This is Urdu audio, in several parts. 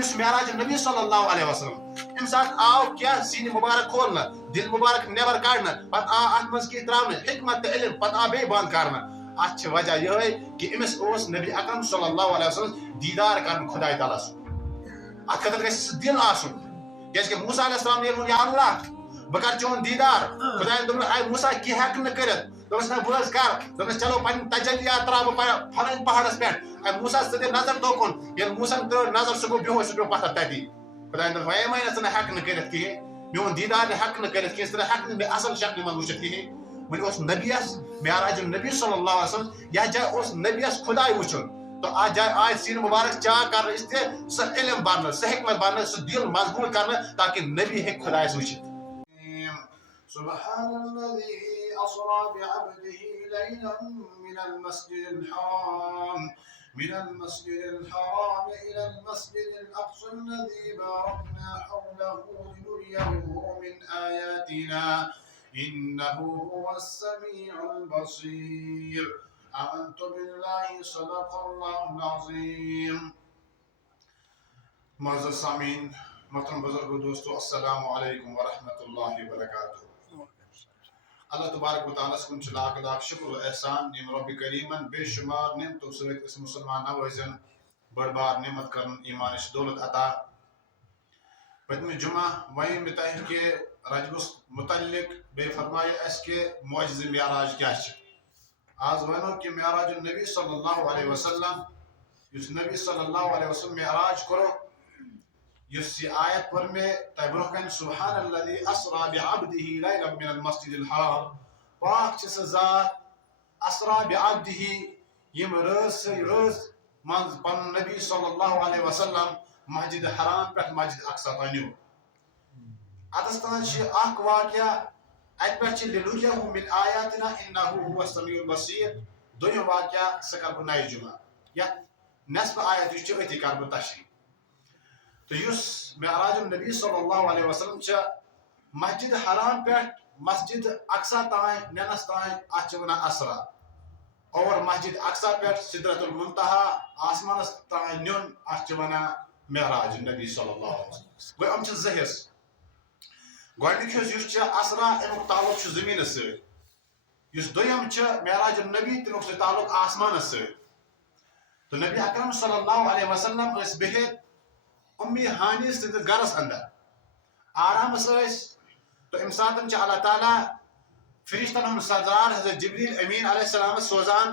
یُس معراج نبی صلی اللہ علیہ وسلم اَمہِ ساتہٕ آو کیٛاہ سیٖنہِ مُبارک کھولنہٕ دِل مُبارک نٮ۪بر کڑنہٕ پتہٕ آو اتھ منٛز کینٛہہ تراونہٕ حکمت تہٕ علم پتہٕ آو بیٚیہِ بنٛد کرنہٕ اتھ چھِ وجہ یِہوے کہِ أمِس اوس نبی اکرم صلی اللہ علیہ وسلم دیٖدار کرُن خۄداے تعالیٰ سُنٛد اتھ خٲطرٕ گژھِ سُہ دِل آسُن کیازِ کہِ موسیٰ علیہ السلام ییٚلہِ ووٚن یا اللہ بہٕ کرٕ چون دیٖدار خۄدایَن دوٚپُن اے موسیٰ کینٛہہ ہٮ۪کہٕ نہٕ کٔرِتھ دوٚپُس نہ بہٕ حظ کر دوٚپُس چلو پنٕنۍ تجلیات تراو بہٕ پھلٲنۍ پہاڑس پٮ۪ٹھ اے موسیٰ ژٕ دِ نظر توکُن ییٚلہِ موسیٰ ترٲو نظر سُہ گوٚو بِہوش سُہ پیوٚو پتھر تتی خۄدایَن دوٚپ وے مانے ژٕ نہ ہٮ۪کہٕ نہٕ کٔرِتھ کِہیٖنۍ میون دیٖدار نہٕ ہٮ۪کہٕ نہٕ کٔرِتھ کینٛہہ ژٕ نہ ہٮ۪کہٕ نہٕ مےٚ اصل شکلہِ منٛز وٕچھِتھ کِہیٖنۍ وۄنۍ اوس نبیَس معراج نبی صلی اللہ علیہ وسلم یتھ جایہِ اوس نبیَس خۄداے وٕچھُن تہٕ اتھ جایہِ آے سیٖنہِ مُبارک چاک کرنہٕ اِسلیے سُہ علم برنہٕ سُہ حکمت برنہٕ سُہ دِل مضبوٗط کرنہٕ تاکہِ نبی ہیٚکہِ خۄدایس وٕچھِتھ سبحان الذي أسرى بعبده ليلا من المسجد الحرام إلى المسجد الأقصى الذي باركنا حوله لنريه من آياتنا إنه هو السميع البصير آمنت بالله صدق الله العظيم. معزز سامعین محترم بزرگوں دوستو السلام علیکم ورحمۃ اللہ وبرکاتہ. اللہ تبارک و تعالیٰ کن لاکھ لاکھ شکر و احسان یم رب کریمن بے شمار نعمتو سۭتۍ أسۍ مسلمان نوٲزن بٔڑ بار نعمت کرن ایمانٕچ دولت عطا. پٔتمہِ جمعہ وَنیٚو مےٚ تۄہہِ کہِ رجبس متعلق بیٚیہِ فرمایہِ اَسہِ کہِ معجزٕ معراج کیٛاہ چھِ. آز وَنو کہِ معراج نبی صلی اللہ علیہ وسلم یُس نبی صلی اللہ علیہ وسلم معراج کوٚرُکھ یُس یہِ آیت پٔر مےٚ تۄہہِ برونٛہہ کنہِ سبحان الذی اسرا بعبدہ لیلا من المسجد الحرام پاک چھِ سۄ ذات اسرا بعبدہ یِم رٲژ منٛز پنُن نبی صلی اللہ علیہ وسلم مسجد حرام پٮ۪ٹھ مسجد اقصا تام نیوٗ. اتس تانۍ چھِ اکھ واقعہ اتہِ پٮ۪ٹھ چھِ لنریہ من آیاتنا انہ هو السمیع البصیر. دوٚیِم واقعہ سُہ کرٕ بہٕ نَیہِ جمعہ یتھ نٮ۪صفہٕ آیت یُس چھِ أتی کرٕ بہٕ تشریح. تہٕ یُس معراج نبی صلی اللہ علیہ وسلم چھِ مسجد حرام پٮ۪ٹھ مسجد اقصا تام نِنس تام اتھ چھِ ونان اسرا اور مسجد اقصا پٮ۪ٹھ سدرۃ المنتہا آسمانس تام نیُن اتھ چھِ ونان معراج نبی صلی اللہ علیہ وسلم. گوٚو یِم چھِ زٕ حصہٕ. گۄڈنیُک حصہٕ یُس چھُ اسرا امیُک تعلق چھُ زٔمیٖنس سۭتۍ. یُس دوٚیِم چھُ معراج نبی تمیُک چھُ تعلق آسمانس سۭتۍ. تہٕ نبی اکرم صلی اللہ علیہ وسلم ٲسۍ بِہِتھ اُمی ہانی سٕنٛدِس گرس انٛدر آرامس ٲسۍ تہٕ اَمہِ ساتہٕ چھُ اللہ تعالیٰ فرشتن ہُنٛد سردار حضرت جبریٖل امین علیہ السلامس سوزان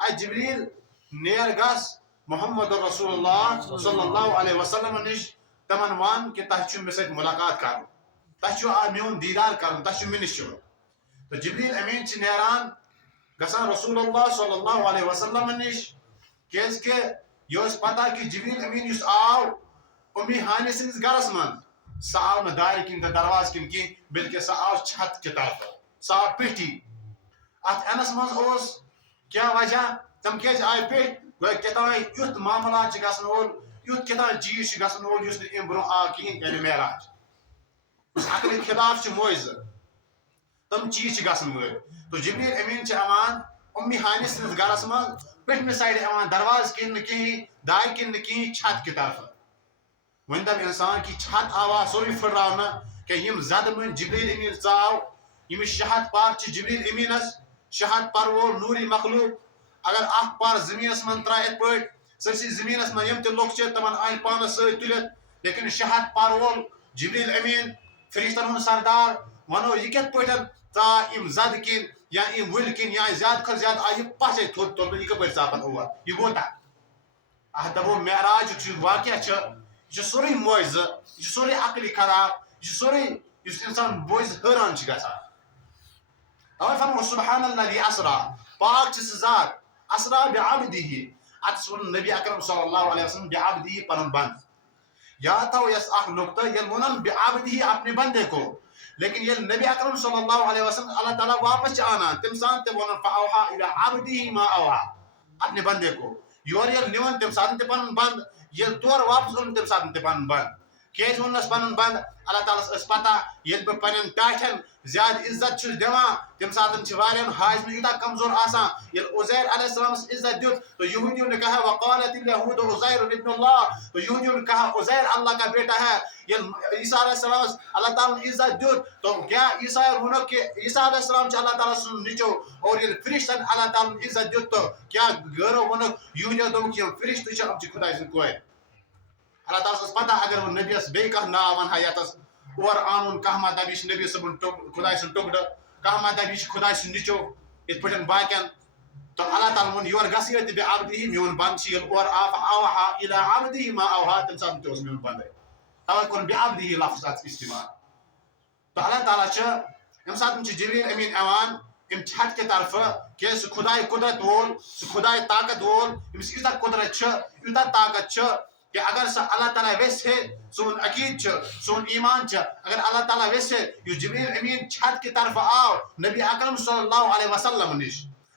اے جبریٖل نیر گژھ محمد رسول اللہ صلی اللہ علیہ وسلم نِش تِمن ون کہِ تۄہہِ چھُ مےٚ سۭتۍ مُلاقات کرُن تۄہہِ چھُ میون دیٖدار کرُن تۄہہِ چھُ مےٚ نِش یُن. تہٕ جبریٖل امین چھِ نیران گژھان رسول اللہ صلی اللہ علیہ وسلم نِش کیازِ کہِ یہِ ٲس پتہ کہِ جبریٖل امین یُس آو اُمی ہانی سٕنٛدِس گرس منٛز سُہ آو نہٕ دارِ کِنۍ تہٕ دروازٕ کِنۍ کینٛہہ بلکہِ سُہ آو چھت کہِ طرفہٕ سُہ آو پیٚٹھی. اتھ یِنس منٛز اوس کیٛاہ وجہ تِم کیازِ آیہِ پیٚٹھۍ گوٚو کیٛاہ یُتھ معاملات چھُ گژھن وول یُتھ کیٛاہ چیٖز چھُ گژھن وول یُس نہٕ امہِ برونٛہہ آو کِہینۍ یعنی معراج یُس عقلِ خِلاف چھُ معجزٕ تِم چیٖز چھِ گژھن وٲلۍ. تہٕ جبریٖل امین چھِ یِوان اُمی ہانی سٕنٛدِس گرس منٛز پٔتمہِ سایڈٕ یِوان دروازٕ کِنۍ نہٕ کِہینۍ دارِ کِنۍ نہٕ کِہینۍ چھت کہِ طرفہٕ. وۄنۍ دپ انسان کہِ چھت آوا سورُے پھٕٹراونہٕ کہِ یِم زدٕ مٔنٛدۍ جبریٖل امین ژاو ییٚمِس 6 ہتھ پر چھِ جبریٖل امیٖنس 6 ہتھ پر وول نوٗری مخلوق اگر اکھ پر زٔمیٖنس منٛز ترٛایہِ یِتھ پٲٹھۍ سٲرسٕے زٔمیٖنس منٛز یِم تہِ لُکھ چھِ تِمن أنۍ پانس سۭتۍ تُلِتھ لیکن 6 ہتھ پر وول جبریٖل امین فرشتن ہُنٛد سردار ونو یہِ کِتھ پٲٹھۍ ژاو یِم زدٕ کِنۍ یا یِم ؤلۍ کِنۍ یا زیادٕ کھۄتہٕ زیادٕ آیہِ یہِ پژھے تھوٚد تُلنہٕ یہِ کپٲرۍ ژاو پتہٕ اور یہِ کوٗتاہ. اتھ دپو معراجُک یُس واقعہ چھُ یہِ چھُ سورُے معجزٕ یہِ چھُ سورُے عقلہِ خراب یہِ چھُ سورُے یُس انسان بوٗزِتھ حٲران چھُ گژھان. توے فرمو سبحان الذی اسرا پاک چھِ سُہ ذات اسرا بعبدہ اتس ووٚن نبی اکرم صلی اللہ علیہ وسلم بعبدہ پنُن بنٛد. یاد تھاو یس اکھ نقطہٕ ییٚلہِ ووٚنُن بعبدہ اپنے بندے کو لیکن ییٚلہِ نبی اکرم صلی اللہ علیہ وسلم اللہ تعالیٰ واپس چھِ انان تمہِ ساتہٕ تہِ ووٚنُن فاوحا الی عبدہ ما اوحا اپنے بندے کو. یورٕ ییٚلہِ نِوان تمہِ ساتہٕ تہِ پنُن بنٛد ییٚلہِ تورٕ واپس اوٚن تمہِ ساتہٕ تہِ پنُن بنٛد. کیٛازِ ووٚننَس پَنُن بنٛد اللہ تعالیٰ ہَس ٲس پتہ ییٚلہِ بہٕ پنٛنٮ۪ن ٹاٹھٮ۪ن زیادٕ عزت چھُس دِوان تَمہِ ساتہٕ چھِ واریاہَن ہاضمہٕ یوٗتاہ کمزور آسان ییٚلہِ عزیر علیہ السلامَس عزت دیُت تو یہودیوں نے کہا وقالت الیہود عزیر ابن اللہ تو یہودیوں نے کہا عزیر اللہ کا بیٹا ہے ییٚلہِ عیسیٰ علیہ السلامَس اللہ تعالیٰ ہن عزت دیُت تو کیٛاہ عیسیٰ ووٚنُکھ کہِ عیسیٰ علیہ السلام چھُ اللہ تعالیٰ سُنٛد نیٚچو اور ییٚلہِ فرشتن اللہ تعالیٰ ہن عزت دیُت تو کیٛاہ غٲرو ووٚنُکھ یہودیو دوٚپُکھ یِم فرشتہٕ چھِ یِم چھِ خۄداے سٕنٛدۍ کورِ اللہ تعالیٰ ہَس ٲس پتہ اگر بہٕ نبیَس بیٚیہِ کانٛہہ ناو وَنہٕ ہا یَتَس اورٕ اَنُن کانٛہہ ما دَپہِ یہِ چھُ نبی صٲبُن خۄداے سُنٛد ٹُکڑٕ کانٛہہ ما دَپہِ یہِ چھُ خۄداے سُنٛد نیٚچو یِتھ پٲٹھۍ باقین تو اللہ تعالیٰ ووٚن یورٕ گژھٕے یوت بے عبدی میون بنٛد چھِ ییٚلہِ اورٕ آو آوہا اِلی عبدی ما آوہا تَمہِ ساتہٕ تہِ اوس میون بنٛدٕے تَوَے کوٚر بے عبدی لفظ اَتھ استعمال تو اللہ تعالیٰ چھُ ییٚمہِ ساتہٕ چھُ جبریٖل امیٖن یِوان اَمہِ چھت کہِ طرفہٕ کیٛازِ سُہ خۄداے قُدرت وول سُہ خۄداے طاقت وول ییٚمِس ییٖژاہ قُدرت چھِ یوٗتاہ طاقت چھُ کہ اگر سُہ اللہ تعالیٰ ویٚژھِ ہے سون عقیٖد چھُ سون ایٖمان چھُ اگر اللہ تعالیٰ ویٚژھِ ہے یُس جبریٖل امیٖن چھت کہِ طرفہٕ آو نبی اکرم صلی اللہ علیہ وسلم نِش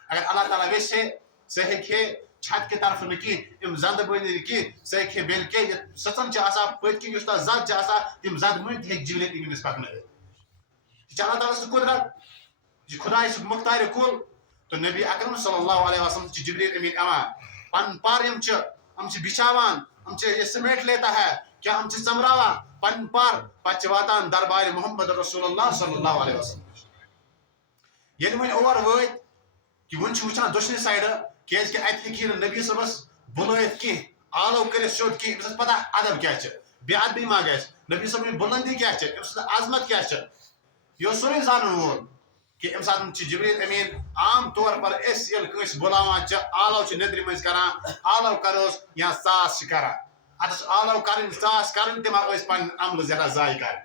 اگر اللہ تعالیٰ ویٚژھِ ہے سُہ ہیٚکہِ ہے چھت کہِ طرفہٕ نہٕ کینٛہہ یِم زنٛدٕ بٔنۍ نہٕ کینٛہہ سُہ ہیٚکہِ ہے بلکہِ یَتھ سٕژن چھِ آسان پٔتۍ کِنۍ یُس تتھ زد چھِ آسان تِم زد مٔنٛدۍ تہِ ہیٚکہِ جبریٖل امیٖنس پکنٲوِتھ یہِ چھِ اللہ تعالیٰ سٕنٛز قُدرت یہِ چھُ خۄداے سُنٛد مختارِ کُل تو نبی اکرم صلی اللہ علیہ وسلم چھِ جبریٖل امیٖن یِوان پنُن پر یِم چھِ بِچھاوان ہم چھِ یہ سمیٹ لیتا ہے کیا ہم چھِ ژمراوان پنُن پر پتہٕ چھِ واتان دربارِ محمد رسول اللہ صلی اللہ علیہ وسلم ییٚلہِ وۄنۍ اور وٲتۍ کہِ وۄنۍ چھِ وٕچھان دٔچھنہِ سایڈٕ کیٛازِ کہِ اَتہِ ہیٚکہِ نہٕ نبی صٲبس بُلٲیِتھ کینٛہہ آلو کٔرِتھ سیوٚد کینٛہہ أمِس ٲس پتہ ادب کیٛاہ چھِ بے ادبی ما گژھِ نبی صٲبٕنۍ بُلندی کیٛاہ چھِ أمۍ سٕنٛز عظمت کیٛاہ چھِ یہِ اوس سورُے زانُن وول کہ اَمہِ ساتہٕ چھِ جبریٖل امیٖن عام طور پر أسۍ ییٚلہِ کٲنٛسہِ بُلاوان چھِ آلو چھِ نٮ۪درِ منٛز کران آلو کروس یا ژاس چھِ کران اتھ ٲس آلو کرٕنۍ ژاس کرٕنۍ تہِ ما ٲسۍ پنٕنۍ عملہٕ ذرا ضایہِ کرٕنۍ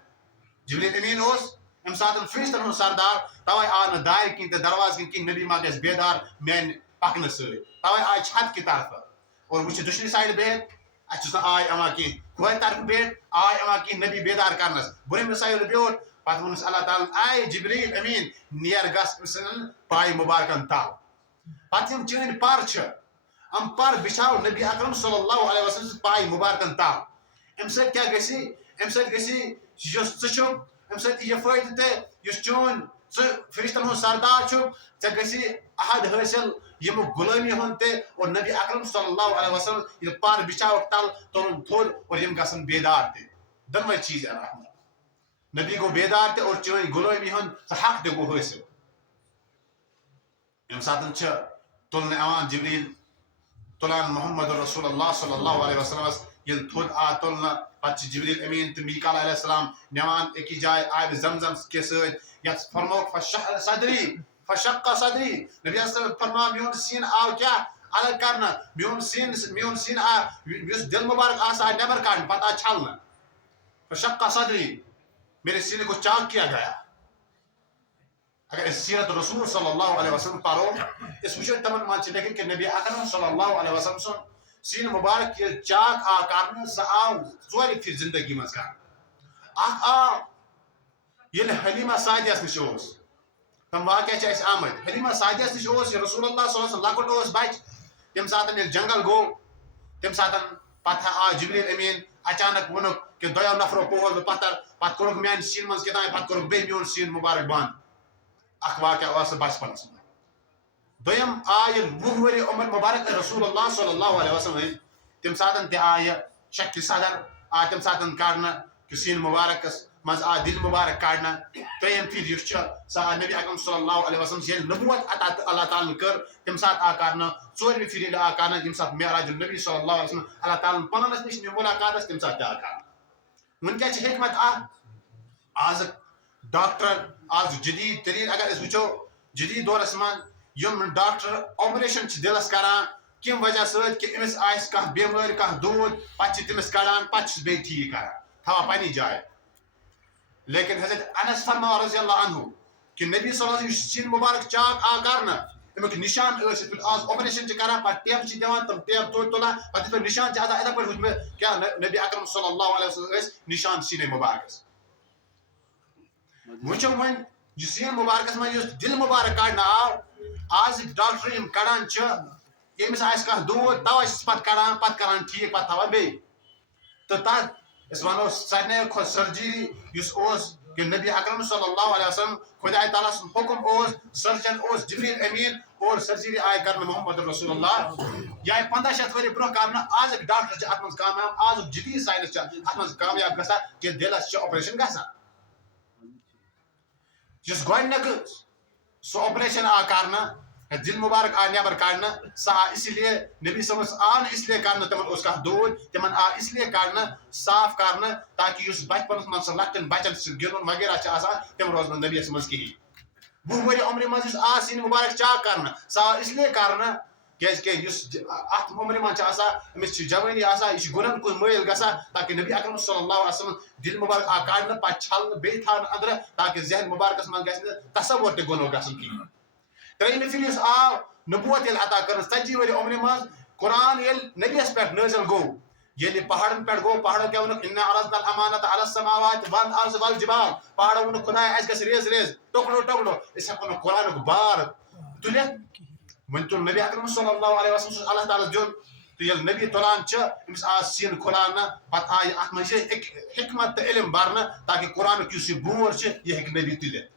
جبریٖل امیٖن اوس اَمہِ ساتہٕ فرشتن ہُنٛد سردار توے آو نہٕ دارِ کِنۍ تہٕ دروازٕ کِنۍ کِہیٖنۍ نبی ما گژھِ بیدار میانہِ پکنہٕ سۭتۍ توے آیہِ چھت کہِ طرفہٕ اور وۄنۍ چھِ دٔچھنہِ سایڈٕ بِہِتھ اَسہِ چھُس نہٕ آے یِوان کینٛہہ کھورِ طرفہٕ بِہِتھ آے یِوان کینٛہہ نبی بیدار کرنس بُرمہِ سایڈٕ بیوٗٹھ پتہٕ ووٚنُس اللہ تعالیٰ ہن آے جبریٖل امیٖن نیر گژھ أمۍ سٕنٛدٮ۪ن پایہِ مُبارکن تل پتہٕ یِم چٲنۍ پر چھِ یِم پر بِچھاو نبی اکرم صلی اللہ علیہ وسلم سٕنٛز پایہِ مُبارکن تل اَمہِ سۭتۍ کیٛاہ گژھِ اَمہِ سۭتۍ گژھِ یُس ژٕ چھُکھ اَمہِ سۭتۍ یہِ فٲیدٕ تہِ یُس چون ژٕ فرشتن ہُنٛد سردار چھُکھ ژےٚ گژھِ عہد حٲصِل ییٚمیُک غلٲمی ہُنٛد تہِ اور نبی اکرم صلی اللہ علیہ وسلم ییٚلہِ پر بِچھاوکھ تل تُلُن تھوٚد اور یِم گژھن بیدار تہِ دۄنوے چیٖز یِن اَتھ منٛز نبی گوٚو بیدار تہِ اور چٲنۍ غلٲمی ہُنٛد سُہ حق تہِ گوٚو حٲصِل ییٚمہِ ساتہٕ چھِ تُلنہٕ یِوان جبریٖل تُلان محمد رسول اللہ صلی اللہ علیہ وسلمس ییٚلہِ تھوٚد آو تُلنہٕ پتہٕ چھِ جبریٖل امیٖن تہٕ میٖکال علیہ السلام نِوان أکِس جایہِ آبِ زمزم کہِ سۭتۍ یتھ فرموکھ فشق صدری نبی صٲبن فرماو میون سیٖنہٕ آو کیٛاہ الگ کرنہٕ میون سیٖنہٕ آو یُس دِل مُبارک آسان آو نٮ۪بر کڑنہٕ پتہٕ آو چھلنہٕ فشق صدری میرے سینے کو چاک کیا گیا اگر أسۍ سیرت رسول صلی اللہ علیہ وسلم پرو أسۍ وٕچھو تِمن منٛز چھِ لیکھِتھ کہِ نبی اکرم صلی اللہ علیہ وسلم سُنٛد سیٖنہٕ مُبارک ییٚلہِ چاک آو کرنہٕ سُہ آو ژورِ پھِرِ زندگی منٛز کرنہٕ اکھ آو ییٚلہِ حلیٖمہ سعدیس نِش اوس تِم واقعہ چھِ اَسہِ آمٕتۍ حلیٖمہ سعدیس نِش اوس یہِ رسول اللہ صلی اللہ علیہ وسلم لۄکُٹ اوس بچہِ تمہِ ساتہٕ ییٚلہِ جنگل گوٚو تمہِ ساتہٕ پتہٕ آو جبریٖل امیٖن اچانک ووٚنُکھ کہِ دۄیو نفرو پوٚہل بہٕ پتھر پتہٕ کوٚرُکھ میانہِ سیٖنہٕ منٛز کیٛاہ پتہٕ کوٚرُکھ بیٚیہِ میون سیٖن مُبارک بنٛد اکھ واقعہ اوس بچپنس منٛز دوٚیِم آے ییٚلہِ 20 ؤری عمر مُبارک رسول اللہ صلی اللہ علیہ وسلم ہٕنٛدۍ تمہِ ساتہٕ تہِ آیہِ شکلہِ صدر آو تمہِ ساتہٕ کڑنہٕ کہِ سیٖنہٕ مُبارکس منٛز آو دِل مُبارک کڑنہٕ دوٚیِم پھِرِ یُس چھُ سُہ آو نبی اکرم صلی اللہ علیہ وسلم ییٚلہِ نبوت عطا اللہ تعالیٰ ہن کٔر تمہِ ساتہٕ آو کرنہٕ ژوٗرمہِ پھِرِ ییٚلہِ آو کرنہٕ ییٚمہِ ساتہٕ معراج النبی صلی اللہ علیہ وسلم اللہ تعالیٰ ہن پننس نِش نیوٗ مُلاقاتس تمہِ ساتہٕ تہِ آو کرنہٕ وٕنکیٚس چھِ حکمت اکھ آز ڈاکٹر آز جدیٖد تریٖن اگر أسۍ وٕچھو جدیٖد دورس منٛز یِم ڈاکٹر آپریشن چھِ دِلس کران کمہِ وجہ سۭتۍ کہِ أمِس آسہِ کانٛہہ بٮ۪مٲرۍ کانٛہہ دود پتہٕ چھِ تٔمِس کڑان پتہٕ چھُس بیٚیہِ ٹھیٖک کران تھاوان پننہِ جایہِ لیکن حضرت انس فرماو رضی اللہ عنہ کہِ نبی صلی اللہ علیہ وسلم یُس سیٖنہٕ مُبارک چاک آو کرنہٕ امیُک نشان ٲسۍ یِتھ پٲٹھۍ آز آپریشن چھِ کران پتہٕ ٹیبہٕ چھِ دِوان تِم ٹیبہٕ توٚتۍ تُلان پتہٕ یِتھ پٲٹھۍ نشان چھِ آسان یِتھے پٲٹھۍ وٕچھ مےٚ کیٛاہ نبی اکرم صلی اللہ علیہ وسلم ٲسۍ نشان سیٖنے مُبارکس وٕچھو وۄنۍ یہِ سیٖن مُبارکس منٛز یُس دِل مُبارک کڑنہٕ آو آز ڈاکٹر یِم کڑان چھِ ییٚمِس آسہِ کانٛہہ دود توے چھِس پتہٕ کڑان پتہٕ کران ٹھیٖک پتہٕ تھاوان بیٚیہِ تہٕ تتھ اس ونو سارنے کھت سرجری یس اوس کہ نبی اکرم صلی اللہ علیہ وسلم خدا تعالیٰ سن حکم اوس سرجن اوس جبریل امین اور سرجری آئے کرنے محمد رسول اللہ یا 1500 ؤری برونٛہہ کرنا آز ڈاکٹر ات من کامیاب آز جدید سائنس ات من کامیاب گژھان کہ دلس آپریشن گژھان یس گۄڈنیُک سُہ آپریشن آو کرنا دل مبارک آ نیبر کڑنا سہ آ اس لیے نبی صبس آو اس لیے کرنا تمن اس کھانا دود تمن آ اس لیے کڑنا صاف کرنا تاکہ اس بچپنس من سہ لکٹن بچن گندن وغیرہ تم روز نبیس مز کہین 20 ؤری عمر مز آ سین مبارک چاک کرنا سہ آو اس لیے کرنا کیازِ ات عمر من امس جوانی یہ گنن کن مل گا تاکہ نبی اکرم صلی اللہ علیہ وسلم دل مبارک آ کڑنا پہ چھلن بیٚیہِ تھاونہٕ اندر تاکہ ذہن مبارکس من گژھِ تصور تہِ گۄنوٗ گژھُن کِہیٖنۍ ترٛیٚیِمہِ پھِرِ یُس آو نبوت ییٚلہِ عطا کرنہٕ 40 ؤری عمرِ منٛز قرآن ییٚلہِ نبیَس پٮ۪ٹھ نٲزِل گوٚو ییٚلہِ پہاڑن پٮ۪ٹھ گوٚو پہاڑو کیٛاہ ووٚنُکھ اِنَّا عَرَضْنَا الْأَمَانَةَ عَلَى السَّمَاوَاتِ وَالْأَرْضِ وَالْجِبَالِ پہاڑو ووٚنُکھ خۄدایا اَسہِ گژھِ ریز ریز ٹُکڑو ٹُکڑو أسۍ ہٮ۪کو نہٕ قرآنُک بار تُلِتھ وۄنۍ تُل نبی اکرم صلی اللہ علیہ وسلم سُنٛد اللہ تعالیٰ دیُن تہٕ ییٚلہِ نبی تُلان چھِ أمِس آو سیٖنہٕ کھُلاونہٕ پتہٕ آیہِ اَتھ منٛز چھِ حکمت تہٕ علم برنہٕ تاکہِ قرآنُک یُس یہِ بور چھِ یہِ ہیٚکہِ نبی تُلِتھ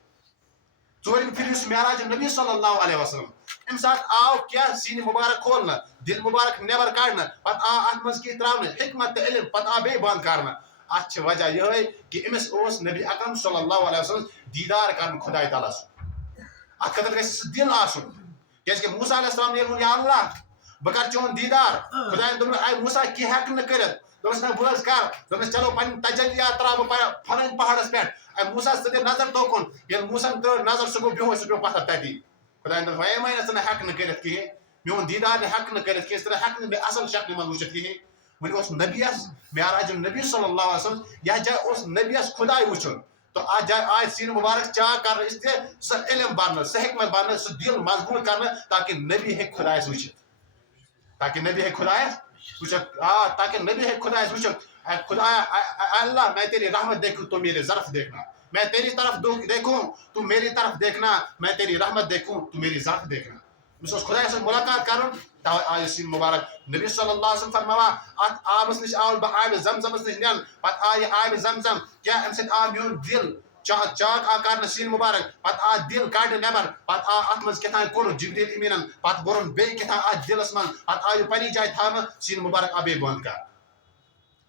ژوٗرِمہِ پھِرِ یُس معراج نبی صلی اللہ علیہ وسلم امہِ ساتہٕ آو کیٛاہ سیٖنہٕ مُبارک کھولنہٕ دل مُبارک نیبر کڑنہٕ پتہٕ آو اتھ منٛز کینٛہہ تراونہٕ حکمت تہٕ علم پتہٕ آو بیٚیہِ بنٛد کرنہٕ اتھ چھِ وجہ یِہوٚے کہِ أمِس اوس نبی اکرم صلی اللہ علیہ وسلم دیٖدار کرُن خۄداے تعالیٰ سُنٛد اتھ خٲطرٕ گژھِ سُہ دل آسُن کیٛازِ کہِ موسیٰ علیہ السلام ییٚلہِ ووٚن یا اللہ بہٕ کرٕ چون دیٖدار خۄداین دوٚپُن اے موسیٰ کینٛہہ ہٮ۪کہٕ نہٕ کٔرِتھ دوٚپنس نہ بہٕ حظ کر دوٚپنس چلو پنٕنۍ تجلیات تراو بہٕ پھلٲنۍ پہاڑس پٮ۪ٹھ اے موسیٰ ژٕ دِ نظر توکُن ییٚلہِ موسیٰ ترٲو نظر سُہ گوٚو بِہوش سُہ پیوٚو پتھر تتی خۄداین دوٚپ وۄنۍ مانے ژٕ نہ ہٮ۪کہٕ نہٕ کٔرِتھ کِہیٖنۍ میون دیٖدار نہٕ ہٮ۪کہٕ نہٕ کٔرِتھ کینٛہہ ژٕ نہ ہٮ۪کہٕ نہٕ مےٚ اصل شکلہِ منٛز وٕچھِتھ کِہیٖنۍ وۄنۍ اوس نبیَس معراج نبی صلی اللہ علیہ وسلم یتھ جایہِ اوس نبیَس خۄداے وٕچھُن تو اتھ جایہِ آے سیٖنہٕ مُبارک چاک کرنہٕ اسلیے سُہ علم برنہٕ سُہ حکمت برنہٕ سُہ دل مضبوٗط کرنہٕ تاکہ نبی ہیٚکہِ خۄدایس وٕچھِتھ تاکہ نبی ہیٚکہِ خۄدایس وٕچھِتھ تاکہ نبی ہیٚکہِ خۄدایس وٕچھِتھ خدایا اللہ میں تیری رحمت دیکھوں تو میری ظرف دیکھنا میں تیری طرف دیکھوں تو میری طرف دیکھنا میں تیری رحمت دیکھوں تو میری ظرف دیکھنا أمِس اوس خۄدایس سۭتۍ مُلاقات کرُن توے آو یہِ سیٖن مُبارک نبی صلی اللہ علیہ وسلم فرماوان اتھ آبس نِش آوُس بہٕ آبِ زمزمس نِش نِنہٕ پتہٕ آو یہِ آبِ زمزم کیٛاہ امہِ سۭتۍ آو میون دل چاک آو کرنہٕ سیٖن مُبارک پتہٕ آو دل کڑنہٕ نیبر پتہٕ آو اتھ منٛز کیٛاہ تام کوٚرُن جبریٖل امیٖنن پتہٕ بوٚرُن بیٚیہِ کیٛاہ تام اتھ دلس منٛز پتہٕ آو یہِ پننہِ جایہِ تھاونہٕ سیٖن مُبارک آو بیٚیہِ بنٛد کرنہٕ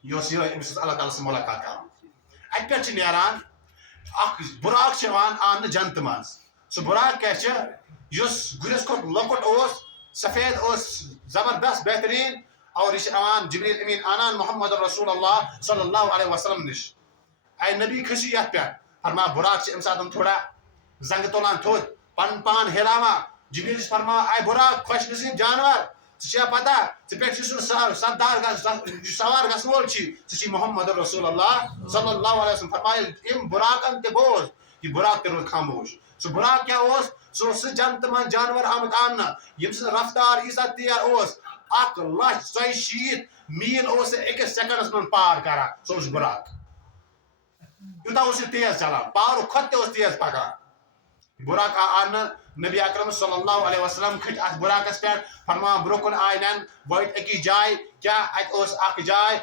یہ یہوے أمِس اوس اللہ تعالیٰ سۭتۍ مُلاقات کرُن اتہِ پٮ۪ٹھ چھِ نیران اکھ بُراق چھِ یِوان آننہٕ جنتہٕ منٛز سُہ بُراق کیٛاہ چھِ یُس گُرِس کھۄتہٕ لۄکُٹ اوس سفید اوس زبردست بہتریٖن اور یہِ چھِ یِوان جبریٖل امیٖن انان محمد رسول اللہ صلی اللہ علیہ وسلم نِش اے نبی کھٔسِو یتھ پٮ۪ٹھ فرماوان بُراق چھِ امہِ ساتہٕ تھوڑا زنگہٕ تُلان تھوٚد پنُن پان ہیراوان جبریٖل چھُس فرماوان اے بُراق خۄش نصیٖب جانور ژےٚ چھےٚ پتہ ژٕ پٮ۪ٹھ چھُ سُہ سردار سوار گژھن وول چھی ژٕ چھی محمد رسول اللہ صلی اللہ علیہ وسلم فرمایا أمۍ بُراقن تہِ بوز یہِ بُراق تہِ روٗد خاموش سُہ بُراق کیٛاہ اوس سُہ اوس سُہ جنتہٕ منٛز جانور آمُت اننہٕ ییٚمہِ سٕنٛز رفتار ییٖژاہ تیز اوس 1,40,000 میٖل اوس سُہ أکِس سیکنڈس منٛز پار کران سُہ اوس بُراق یوٗتاہ اوس یہِ تیز چلان پاورٕ کھۄتہٕ تہِ اوس تیز پکان بُراق آو اننہٕ نبی اکرم صلی اللہ علیہ وسلم کھٔتۍ اتھ بُراقس پٮ۪ٹھ فرماوان برونٛہہ کُن آے نٮ۪نہٕ وٲتۍ أکِس جایہِ کیٛاہ اتہِ اوس اکھ جاے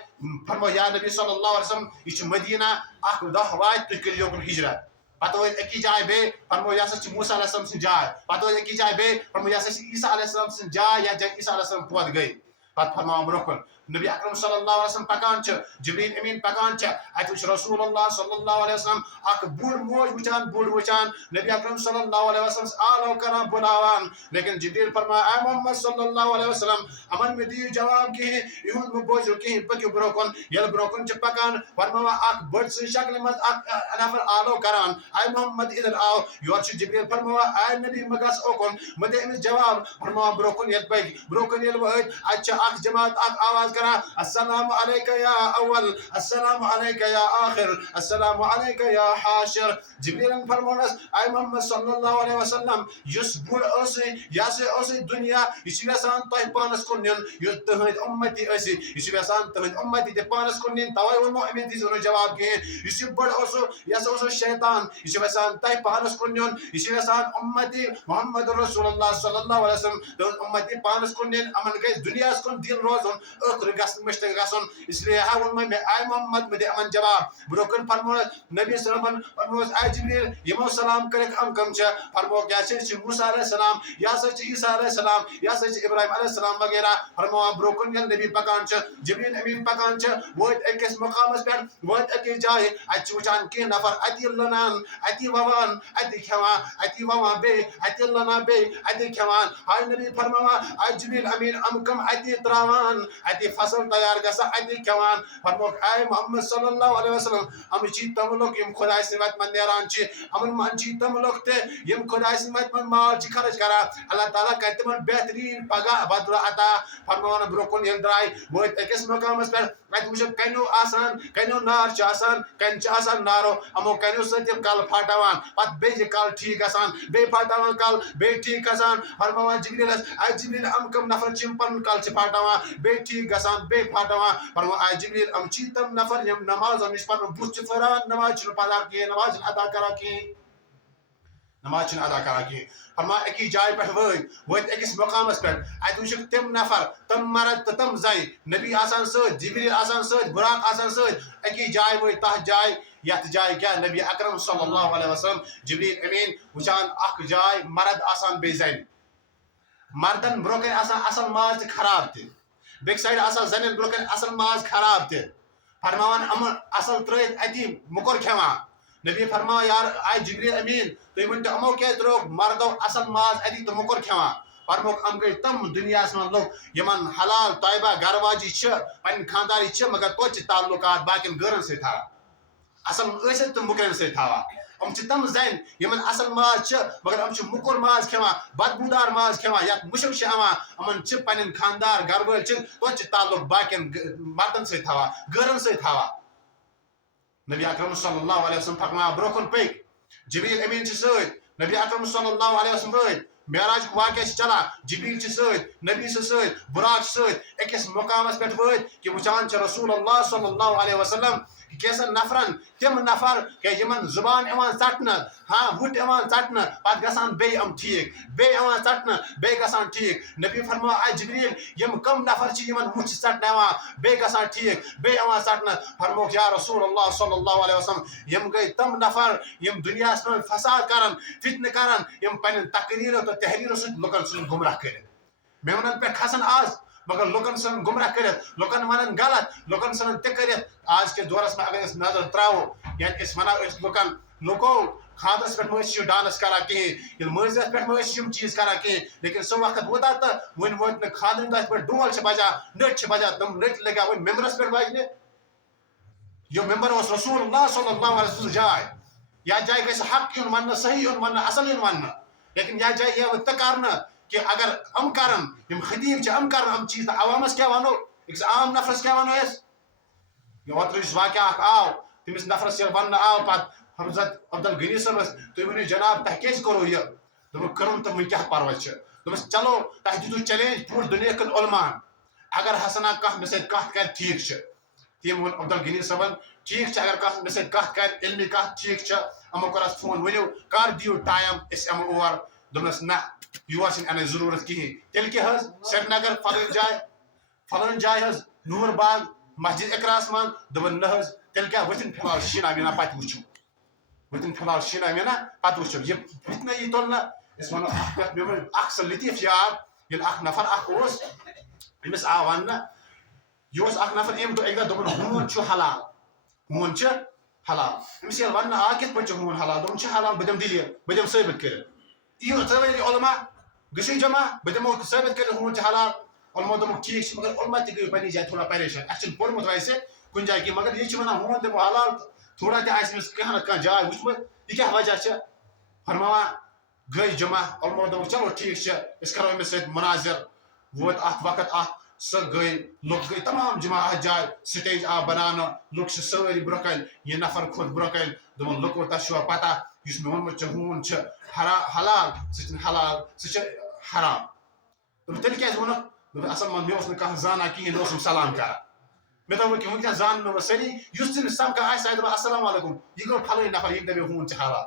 فرمو یا نبی صلی اللہ علیہ وسلم یہِ چھُ مدیٖنہ اکھ دۄہ واتہِ تُہۍ کٔرِو یوکُن ہجرت پتہٕ وٲتۍ أکِس جایہِ بیٚیہِ فرمو یہِ ہسا چھِ موسیٰ علیہ السلام سٕنٛز جاے پتہٕ وٲتۍ أکِس جایہِ بیٚیہِ فرمو یہِ ہسا چھِ عیٖسیٰ علیہ السلام سٕنٛز جاے یتھ جایہِ عیٖسیٰ علیہ السلام پٲدٕ گٔے پتہٕ فرماوان برونٛہہ کُن نبی اکرم صلی اللہ علیہ وسلم پکان چھِ جبریٖل امیٖن پکان چھِ اتہِ وٕچھ رسول اللہ صلی اللہ علیہ وسلم اکھ بوٚڑ موج وٕچھان نبی اکرم صلی اللہ علیہ وسلم آلو کران بُلاوان لیکن جبریٖل فرماوان اے محمد صلی اللہ علیہ وسلم یِمن مےٚ دِیِو جواب کِہیٖنۍ یِہُنٛد مہٕ بوٗزِو کِہیٖنۍ پٔکِو برونٛہہ کُن ییٚلہِ برونٛہہ کُن چھِ پکان فرماوان اکھ بٔڑ سٕنٛز شکلہِ منٛز اکھ نفر آلو کران اے محمد ادھر آو یورٕ چھُ جبریٖل فرماوان اے نبی مہٕ گژھ اوکُن مہٕ دِ أمِس جواب فرماوان برونٛہہ کُن ییٚلہِ پٔکۍ برونٛہہ کُن ییٚلہِ وٲتۍ اتہِ چھِ اکھ جماعت اکھ آواز کران السلام علیکہ یا اول السلام علیکہ یا آخر السلام علیکہ یا حاشر جبریٖلن فرمونس اے محمد صلی اللہ علیہ وسلم یُس بُڑ ٲسٕے یہِ ہسا ٲسٕے دُنیا یہِ چھُ یژھان تۄہہِ پانس کُن نیُن یُس تُہنٛدۍ اُمتی ٲسِو یہِ چھُ یژھان تُہنٛدۍ اُمتی تہِ پانس کُن نِنۍ توے ووٚنمو أمِس دِیٖزیو نہٕ جواب کِہیٖنۍ یُس یہِ بٔڑ اوسوٕ یہِ ہسا اوسوٕ شیطان یہِ چھُ یژھان تۄہہِ پانس کُن نیُن یہِ چھُ یژھان اُمتی محمد رسول اللہ صلی اللہ علیہ وسلم تُہنٛد اُمتی پانس کُن نِنۍ یِمن گژھِ دُنیاہس کُن دِل روزُن اوتر گژھن مشتق گژھن اس لیے ہاون میں آئی محمد میں دے امن جواب بروکن فرمو نبی صلی اللہ علیہ وسلم فرمو آئی جبریل یمو سلام کرک ام کم چھ فرمو یا چھ موسیٰ علیہ السلام یا سچ عیسیٰ علیہ السلام یا سچ ابراہیم علیہ السلام وغیرہ فرمو بروکن یل نبی پکان چھ جبریل امین پکان چھ ووت اکس مقامس پہ ووت اکس جائے ات وچان کی نفر اتی لنان اتی ووان اتی کھوان اتی ووان بے اتی لنان بے اتی کھوان آئی نبی فرموا آئی جبریل امین ام کم اتی تراوان اتی فصل تیار گسا اتی کھوان فرمو آئی محمد صلی اللہ علیہ وسلم ام چی تم لوگ یم خدا سنوات من نیران چی امن من چی تم لوگ تے یم خدا سنوات من مال چی خرچ کرا اللہ تعالیٰ کہتے من بہترین پگا بدر عطا فرموان بروکن یل درائی ووت اکس مقامس پر ات وچھو کنیو آسان کنیو نار چھ آسان کن چھ آسان نارو امو کنیو سۭتۍ کل پھاٹاوان پت بیٚیہِ کل ٹھیک گژھان بیٚیہِ پھاٹاوان کل بیٚیہِ ٹھیک گژھان فرماوان جبریلس اے جبریل ام کم نفر چھ یم پنن کل چھ پھاٹاوان بیٚیہِ ٹھیک گژھان بیٚیہِ پھاٹاوان فرماوان اے جبریل ام چھی تم نفر یم نمازو نش پنن بُتھ چھ پھران نماز چھنہٕ پران کینٛہہ نماز چھنہٕ ادا کران کینٛہہ نماز چھنہٕ ادا کران کینٛہہ فرمان أکِس جایہِ پٮ۪ٹھ وٲتۍ أکِس مقامس پٮ۪ٹھ اَتہِ وٕچھِکھ تِم نفر تِم مرد تہٕ تِم زنہِ نبی آسان سۭتۍ جبریل آسان سۭتۍ براق آسان سۭتۍ أکِس جایہِ وٲتۍ تتھ جایہِ یتھ جایہِ کیٛاہ نبی اکرم صلی اللہ علیہ وسلم جبریل امین وٕچھان اکھ جاے مرد آسان بیٚیہِ زنہِ مردن برونٛہہ کنہِ آسان اصل ماز تہِ خراب تہِ بیٚکہِ سایڈٕ آسان زنٮ۪ن برونٛہہ کنہِ اصل ماز خراب تہِ فرماوان یِمن اصل ترٲیِتھ اتی مُکُر کھٮ۪وان نبی فرماوان یار آے جبریل امین تُہۍ ؤنۍتو یِمو کیٛازِ ترٛووُکھ مردو اصل ماز اتی تہٕ مُکُر کھٮ۪وان فرموکھ یِم گٔے تِم دُنیاہس منٛز لُکھ یِمن حلال طیبہ گرٕ واجی چھِ پنٕنۍ خانداری چھِ مگر توتہِ چھِ تعلقات باقین گٔرن سۭتۍ تھاوان اصل ٲسِتھ تہٕ مُکرین سۭتۍ تھاوان یِم چھِ تِم زنہِ یِمن اصل ماز چھِ مگر یِم چھِ مُکُر ماز کھٮ۪وان بدبوٗدار ماز کھٮ۪وان یتھ مُشک چھِ یِوان یِمن چھِ پنٕنۍ خاندار گرٕ وٲلۍ چھِ توتہِ چھِ تعلق باقین مردن سۭتۍ تھاوان گٔرن سۭتۍ تھاوان نبی اکرم صلی اللہ علیہ وسلم فرماوان برونٛہہ کُن پٔکۍ جبریل امین چھِ سۭتۍ نبی اکرم صلی اللہ علیہ وسلم وٲتۍ معراجُک واقعہ چھِ چلان جبریل چھِ سۭتۍ نبی چھِ سۭتۍ براق چھِ سۭتۍ أکِس مقامس پٮ۪ٹھ وٲتۍ کہِ وٕچھان چھِ رسول اللہ صلی اللہ علیہ وسلم کینٛژن نفرن تِم نفر یِمن زُبان یِوان ژٹنہٕ ہاں وٕٹھ یِوان ژٹنہٕ پتہٕ گژھان بیٚیہِ یِم ٹھیٖک بیٚیہِ یِوان ژٹنہٕ بیٚیہِ گژھان ٹھیٖک نبی فرماوان اے جبریل یِم کم نفر چھِ یِمن وٕٹھ چھِ ژٹناوان بیٚیہِ گژھان ٹھیٖک بیٚیہِ یِوان ژٹنہٕ فرموکھ یا رسول اللہ صلی اللہ علیہ وسلم یِم گٔے تِم نفر یِم دُنیاہس منٛز فساد کران فتنہٕ کران یِم پننٮ۪ن تقریٖرو تہٕ تحریٖرو سۭتۍ لُکن ژھٕنن گمراہ کٔرِتھ میونن پٮ۪ٹھ کھسن آز مگر لُکن ژھٕنن گمراہ کٔرِتھ لُکن ونن غلط لُکن ژھٕنن تہِ کٔرِتھ آز کِس دورس منٛز اگر أسۍ نظر تراوو یعنی أسۍ ونو أسۍ لُکن لُکو خاندرس پٮ۪ٹھ مہ ٲسۍ یہِ ڈانس کران کہیٖنۍ ییٚلہِ مٲنزرس پٮ۪ٹھ مہ ٲسۍ یِم چیٖز کران کہیٖنۍ لیکن سُہ وقت ووتاہ تہٕ وۄنۍ وٲتۍ نہٕ خاندرن تتھ پٮ۪ٹھ ڈول چھِ بجان نٔٹۍ چھِ بجان تِم نٔٹۍ لگا وۄنۍ ممبرس پٮ۪ٹھ بجنہِ یہِ ممبر اوس رسول اللہ صلی اللہ علیہ وسلم جاے یتھ جایہِ گژھِ حق یُن وننہٕ صحیح یُن وننہٕ اصل یُن وننہٕ لیکن یتھ جایہِ یِیو تہِ کرنہٕ کہ اگر یِم کرن یِم خطیب چھِ یِم کرن یِم چیٖز تہٕ عوامس کیٛاہ ونو أکِس عام نفرس کیٛاہ ونو أسۍ اوترٕ یُس واقعہ اکھ آو تٔمِس نفرس ییٚلہِ وننہٕ آو پتہٕ حمزت عبدل غنی صٲبس تُہۍ ؤنِو جناب تۄہہِ کیٛازِ کوٚروٕ یہِ دوٚپُکھ کٔرٕم تہٕ وۄنۍ کیٛاہ پرواے چھُ دوٚپمس چلو تۄہہِ دِتوٕ چیلینج پوٗرٕ دُنیاہکٮ۪ن علماہن اگر ہسنا کانٛہہ مےٚ سۭتۍ کتھ کرِ ٹھیٖک چھُ تٔمۍ ووٚن عبدل غنی صٲبن ٹھیٖک چھُ اگر کانٛہہ مےٚ سۭتۍ کتھ کرِ علمی کتھ ٹھیٖک چھُ یِمو کوٚر اَتھ فون ؤنِو کر دِیِو ٹایم أسۍ یِمو اور دوٚپنس نہ یور چھنہٕ اَنٕچ ضروٗرت کِہیٖنۍ تیٚلہِ کیٛاہ حظ سرینگر فلٲنۍ جاے حظ نوٗر باغ مسجد اقراہس منٛز دوٚپُن نہ حظ تیٚلہِ کیٛاہ ؤتھِن فِلحال شیٖنا ویٖنا پتہٕ وٕچھو ؤتھِن فِلحال شیٖنا ویٖنا پتہٕ وٕچھو یہِ فتنہٕ یی تُلنہٕ أسۍ ونو اکھ کتھ مےٚ ووٚن اکھ سُہ لطیٖف یاد ییٚلہِ اکھ نفر اکھ اوس أمِس آو وننہٕ یہِ اوس اکھ نفر أمۍ دوٚپ اَکہِ دۄہ دوٚپُن ہوٗن چھُ حلال ہوٗن چھُ حلال أمِس ییٚلہِ وننہٕ آو کِتھ پٲٹھۍ چھُ ہوٗن حلال دوٚپُن چھُ حلال بہٕ دِمہٕ دٔلیٖل بہٕ دِمہٕ ثٲبت کٔرِتھ یِیِو ژٕ علما گٔژھِو جمع بہٕ دِمو ثٲبت کٔرِتھ ہوٗن چھُ حلال علمو دوٚپُکھ ٹھیٖک چھُ مگر علما تہِ گٔیو پننہِ جایہِ تھوڑا پریشان اَسہِ چھُنہٕ پوٚرمُت ویسے کُنہِ جایہِ کینٛہہ مگر یہِ چھِ ونان ہوٗن دِمو حلال تہٕ تھوڑا تہِ آسہِ أمِس کانٛہہ نتہٕ کانٛہہ جاے وٕچھمُت یہِ کیٛاہ وجہ چھِ فرماوان گٔے جمع علمو دوٚپُکھ چلو ٹھیٖک چھُ أسۍ کرو أمِس سۭتۍ مُناظر ووت اتھ وقت اکھ سۄ گٔے لُکھ گٔے تمام جمع اتھ جایہِ سٹیج آو بناونہٕ لُکھ چھِ سٲری برونٛہہ کَنہِ یہِ نفر کھوٚت برونٛہہ کَنہِ دوٚپُن لُکو تۄہہِ چھُوا پتہ یُس مےٚ ووٚنمُت چھُ ہوٗن چھُ حلال سُہ چھُنہٕ حلال سُہ چھُ حرام دوٚپُن تیٚلہِ کیٛازِ ووٚنُکھ دوٚپُن اصل منٛز مےٚ اوس نہٕ کانٛہہ زانان کِہیٖنۍ مےٚ اوسُم سلام کران مےٚ دوٚپ کہِ وٕنکٮ۪س زانن نہٕ وۄنۍ سٲری یُس تٔمِس سبقہٕ آسہِ سُہ دوٚپ السلام علیکُم یہِ گوٚو پھلٲنۍ نفر ییٚمۍ دپیو ہوٗن چھُ حلال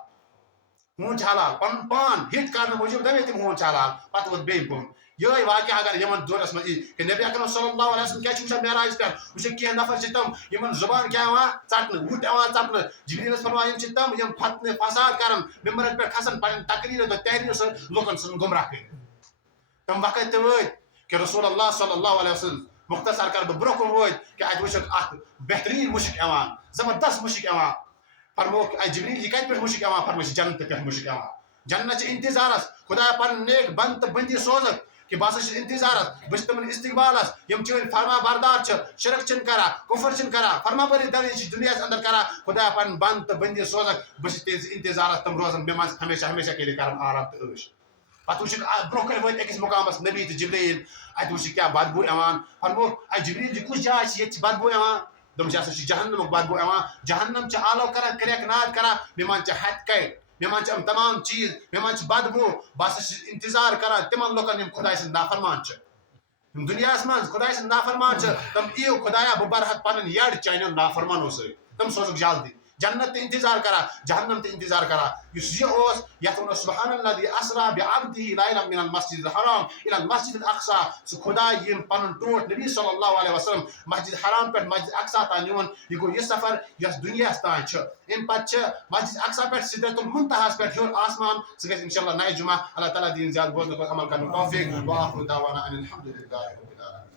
ہوٗن چھُ حلال پنُن پان ہِٹ کرنہٕ موٗجوٗب دپے تٔمۍ ہوٗن چھُ حلال پتہٕ ووت بیٚیہِ بۄن یہ واقعہ اگر یمن دورس من کہ نبی اکرم صلی اللہ علیہ وسلم کیا وچھان معراج پہ وچھ کی نفر چھ تم یمن زبان کیا ژٹن وٹ ژٹن جبریل فرمایا یم چھ تم یم فتنہ فساد کرن ممبرن پہ کھسن پن تقریر تو تحریر سے لوکن سن گمراہ کر تم وقت تہ وٲتۍ کہ رسول اللہ صلی اللہ علیہ وسلم مختصر کر بہ برونٛہہ کُن وٲتۍ کہ اتہ وچھک اتھ بہترین مشک یوان زبردست مشک یوان فرموک جبریل یہ کتہ پہ مشک یوان فرموش جنت پہ مشک یوان جنت چھ انتظارس خدا پن نیک بند تو بندی سوزک کہ بہٕ ہسا چھُس انتظارس بہٕ چھُس تِمن استقبالس یم چٲنۍ فرما بردار چھِ شرک چھِنہٕ کران کفر چھِنہٕ کران فرما برداری چھِ دُنیاہس اندر کران خدا پن بند تو بندی سوزک بہٕ چھُس تِہنٛدِس انتظارس تِم روزن مےٚ منٛز ہمیشہ ہمیشہ کٔرِتھ کرن آرام تہٕ عٲش پتہٕ وٕچھکھ برونٛہہ کَنہِ وٲتۍ أکِس مقامس نبی تہٕ جبریٖل اتہِ وٕچھکھ کیٛاہ بدبوٗ یِوان فرموکھ اے جبریٖل یہِ کُس جاے چھِ ییٚتہِ چھِ بدبوٗ یِوان دوٚپمَس یہِ ہسا چھُ جہنمُک بدبوٗ یِوان جہنم چھِ آلو کران کرٛٮ۪کھ ناد کران مےٚ منٛز چھِ ہتہِ کَٹہِ مےٚ منٛز چھِ یِم تمام چیٖز مےٚ منٛز چھِ بدبوٗ بہٕ ہسا چھُس انتظار کران تِمن لُکن یِم خۄداے سٕنٛدۍ نافرمان چھِ یِم دُنیاہس منٛز خۄداے سٕنٛدۍ نافرمان چھِ تِم یِیِو خۄدایا بہٕ برہکھ پنٕنۍ یڈ چانیو نافرمانو سۭتۍ تِم سوزُکھ جلدی جنت تہِ انتظار کران جہنم تہِ انتظار کران یُس یہ اوس یتھ ونو سبحان الذی اسرا بعبدہ لیلا من المسجد الحرام الى المسجد الاقصى سُہ خدا یم پنُن ٹوٹھ نبی صلی اللہ علیہ وسلم مسجد حرام پہ مسجد اقصا تام نیون یہ گو یہ سفر یس دنیاہس تام چھ امہ پتہ مسجد اقصا پہ سدرۃ المنتہاس پہ ہیور آسمان سہ گژھِ انشاءاللہ نئے جمعہ اللہ تعالیٰ دین زیادہ بوزنُک عمل کرنُک توفیق واخر دعوانا ان الحمد للہ رب العالمین.